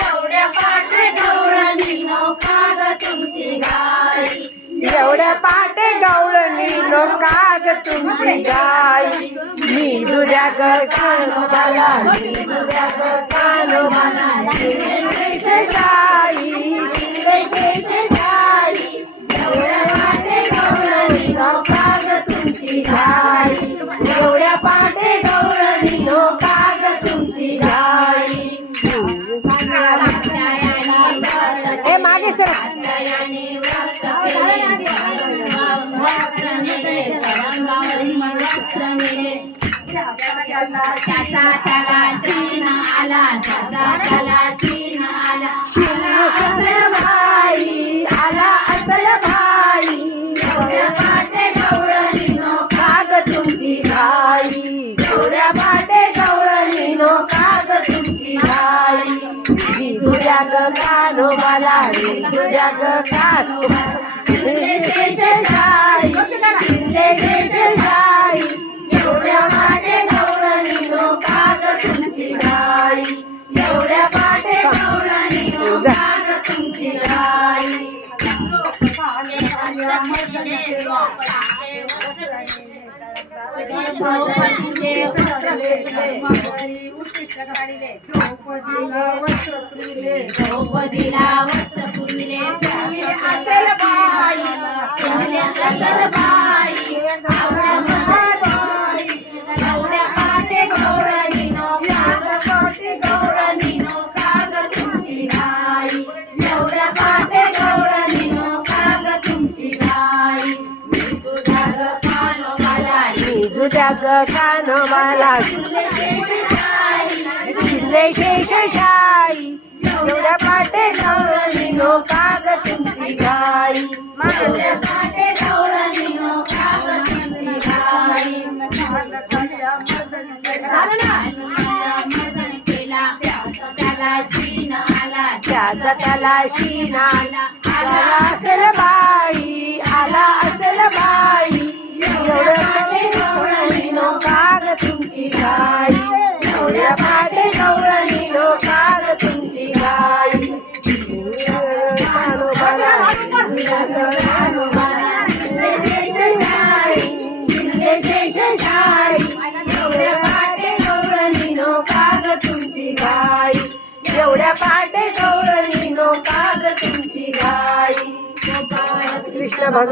एवढ्या पाटे गवळणी नौका ग तुमची गाई, एवढ्या पाटे गवळणी नौका ग तुमची गाई. मी दुऱ्या ग कानोबाला, मी दुऱ्या ग कानोबाला, शेषशाही शेषशाही. एवढ्या पाटे गवळणी नौका ग तुमची गाई, एवढ्या पाटे गवळणी नौका ग तुमची गाई. हे मागे सर कात्यायनी व्रत केले, वस्त्र नेले, वस्त्र नेले. त्याचा त्याला शीन आला, त्याचा त्याला शीन आला. असल भाई आला, असल भाई. एवढ्या पाटे गवळणी नौका ग तुमची गाई, एवढ्या पाटे गवळणी नौका ग तुमची गाई. मी तुझ्या ग कानोबाला, मी तुझ्या ग कानोबाला, शेषशाही, शेषशाही. एवढ्या पाटे गवळणी नौका ग तुमची गाई, एवढ्या पाटे गवळणी नौका ग तुमची गाई. द्रौपदीचे द्रौपदीला वस्त्र पुरले, असल भाई असल बाई. एवढ्या पाटे गवळणी नौका गवळणी नौका ग तुमची गाई, एवढ्या पाटे गवळणी नौका ग तुमची गाई. मी तुझ्या ग कानोबाला, मी तुझ्या ग कानोबाला, शेषशाही, शेषशाही. एवढ्या पाटे गवळणी नौका ग तुमची गाई. एवढ्या पाटे गवळणी नौका ग तुमची गाई. मर्दन केला, त्याला शीन आला, त्याचा त्याला शीन आला. आला असल बाई, आला असल बाई. एवढ्या पाटे गवळणी नौका ग तुमची गाई, एवढ्या पाटे गवळणी नौका ग तुमची गाई. कानोबाला, कानोबाला, शेषशाही, शेषशाही. एवढ्या पाटे गवळणी नौका ग तुमची गाई, एवढ्या पाटे गवळणी नौका ग तुमची गाई. कृष्ण भगवान.